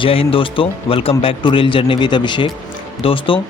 जय हिंद दोस्तों, welcome back to rail journey with Abhishek. दोस्तों,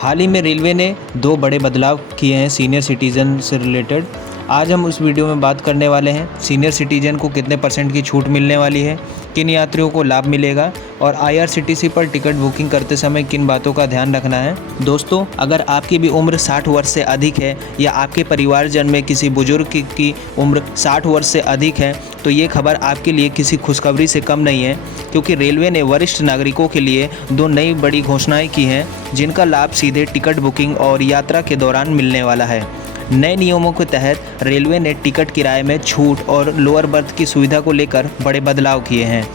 हाल ही में रेलवे ने 2 बड़े बदलाव किए हैं सीनियर सिटीज़न से रिलेटेड। आज हम उस वीडियो में बात करने वाले हैं सीनियर सिटीज़न को कितने % की छूट मिलने वाली है, किन यात्रियों को लाभ मिलेगा और IRCTC पर टिकट बुकिंग करते समय किन बातों का ध्यान रखना है। दोस्तों, अगर आपकी भी उम्र 60 वर्ष से अधिक है या आपके परिवारजन में किसी बुजुर्ग की उम्र 60 वर्ष से अधिक है तो ये खबर आपके लिए किसी खुशखबरी से कम नहीं है, क्योंकि रेलवे ने वरिष्ठ नागरिकों के लिए 2 नई बड़ी घोषणाएं की हैं जिनका लाभ सीधे टिकट बुकिंग और यात्रा के दौरान मिलने वाला है। नए नियमों के तहत रेलवे ने टिकट किराए में छूट और लोअर बर्थ की सुविधा को लेकर बड़े बदलाव किए हैं।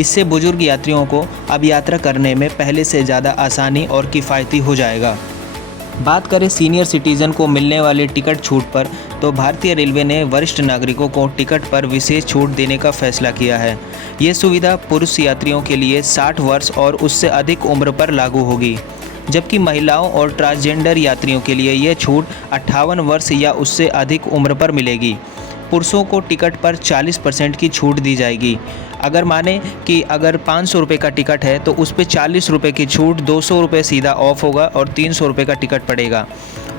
इससे बुजुर्ग यात्रियों को अब यात्रा करने में पहले से ज़्यादा आसानी और किफ़ायती हो जाएगा। बात करें सीनियर सिटीज़न को मिलने वाले टिकट छूट पर, तो भारतीय रेलवे ने वरिष्ठ नागरिकों को टिकट पर विशेष छूट देने का फैसला किया है। ये सुविधा पुरुष यात्रियों के लिए 60 वर्ष और उससे अधिक उम्र पर लागू होगी, जबकि महिलाओं और ट्रांसजेंडर यात्रियों के लिए यह छूट 58 वर्ष या उससे अधिक उम्र पर मिलेगी। पुरुषों को टिकट पर 40% की छूट दी जाएगी। अगर माने कि अगर 500 रुपये का टिकट है तो उस पर 40 रुपये की छूट, 200 रुपये सीधा ऑफ होगा और 300 रुपये का टिकट पड़ेगा।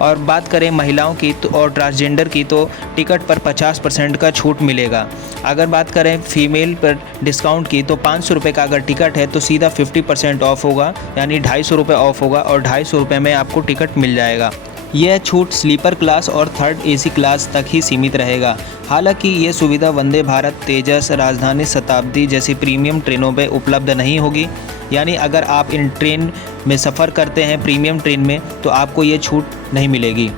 और बात करें महिलाओं की और ट्रांसजेंडर की, तो टिकट पर 50% का छूट मिलेगा। अगर बात करें फीमेल पर डिस्काउंट की, तो 500 रुपये का अगर टिकट है तो सीधा 50% ऑफ होगा, यानी 250 रुपये ऑफ होगा और 250 रुपये में आपको टिकट मिल जाएगा। यह छूट स्लीपर क्लास और थर्ड AC क्लास तक ही सीमित रहेगा। हालांकि ये सुविधा वंदे भारत, तेजस, राजधानी शताब्दी जैसी प्रीमियम ट्रेनों में उपलब्ध नहीं होगी। यानी अगर आप इन ट्रेन में सफ़र करते हैं प्रीमियम ट्रेन में, तो आपको ये छूट नहीं मिलेगी।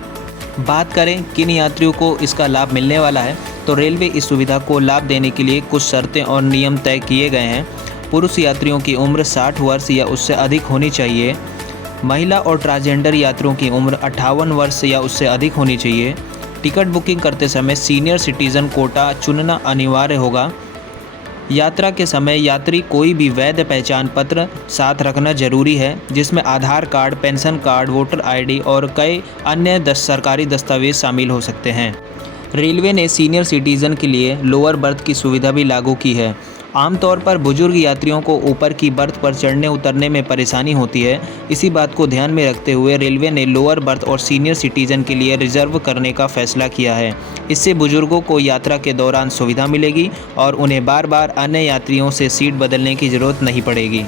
बात करें किन यात्रियों को इसका लाभ मिलने वाला है, तो रेलवे इस सुविधा को लाभ देने के लिए कुछ शर्तें और नियम तय किए गए हैं। पुरुष यात्रियों की उम्र 60 वर्ष या उससे अधिक होनी चाहिए। महिला और ट्रांसजेंडर यात्रियों की उम्र 58 वर्ष या उससे अधिक होनी चाहिए। टिकट बुकिंग करते समय सीनियर सिटीज़न कोटा चुनना अनिवार्य होगा। यात्रा के समय यात्री कोई भी वैध पहचान पत्र साथ रखना जरूरी है, जिसमें Aadhaar card, pension card, voter ID और कई अन्य सरकारी दस्तावेज शामिल हो सकते हैं। रेलवे ने सीनियर सिटीज़न के लिए लोअर बर्थ की सुविधा भी लागू की है। आमतौर पर बुजुर्ग यात्रियों को ऊपर की बर्थ पर चढ़ने उतरने में परेशानी होती है। इसी बात को ध्यान में रखते हुए रेलवे ने लोअर बर्थ और सीनियर सिटीज़न के लिए रिजर्व करने का फैसला किया है। इससे बुजुर्गों को यात्रा के दौरान सुविधा मिलेगी और उन्हें बार बार अन्य यात्रियों से सीट बदलने की ज़रूरत नहीं पड़ेगी।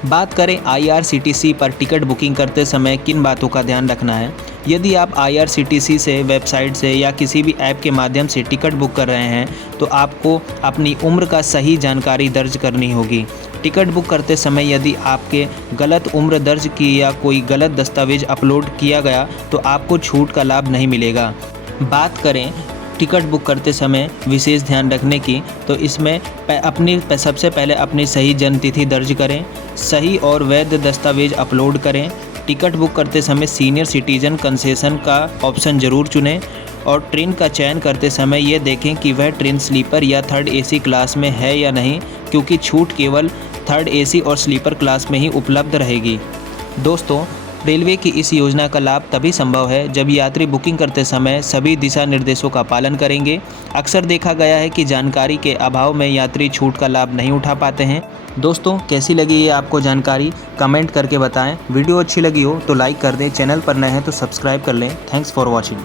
बात करें IRCTC पर टिकट बुकिंग करते समय किन बातों का ध्यान रखना है। यदि आप IRCTC से वेबसाइट से या किसी भी ऐप के माध्यम से टिकट बुक कर रहे हैं तो आपको अपनी उम्र का सही जानकारी दर्ज करनी होगी। टिकट बुक करते समय यदि आपके गलत उम्र दर्ज की या कोई गलत दस्तावेज अपलोड किया गया तो आपको छूट का लाभ नहीं मिलेगा। बात करें टिकट बुक करते समय विशेष ध्यान रखने की, तो इसमें सबसे पहले अपनी सही जन्मतिथि दर्ज करें, सही और वैध दस्तावेज अपलोड करें। टिकट बुक करते समय सीनियर सिटीज़न कंसेशन का ऑप्शन ज़रूर चुनें और ट्रेन का चयन करते समय ये देखें कि वह ट्रेन स्लीपर या थर्ड AC क्लास में है या नहीं, क्योंकि छूट केवल थर्ड AC और स्लीपर क्लास में ही उपलब्ध रहेगी। दोस्तों, रेलवे की इस योजना का लाभ तभी संभव है जब यात्री बुकिंग करते समय सभी दिशा निर्देशों का पालन करेंगे। अक्सर देखा गया है कि जानकारी के अभाव में यात्री छूट का लाभ नहीं उठा पाते हैं। दोस्तों, कैसी लगी ये आपको जानकारी, कमेंट करके बताएं। वीडियो अच्छी लगी हो तो लाइक कर दें, चैनल पर नए हैं तो सब्सक्राइब कर लें। Thanks for watching.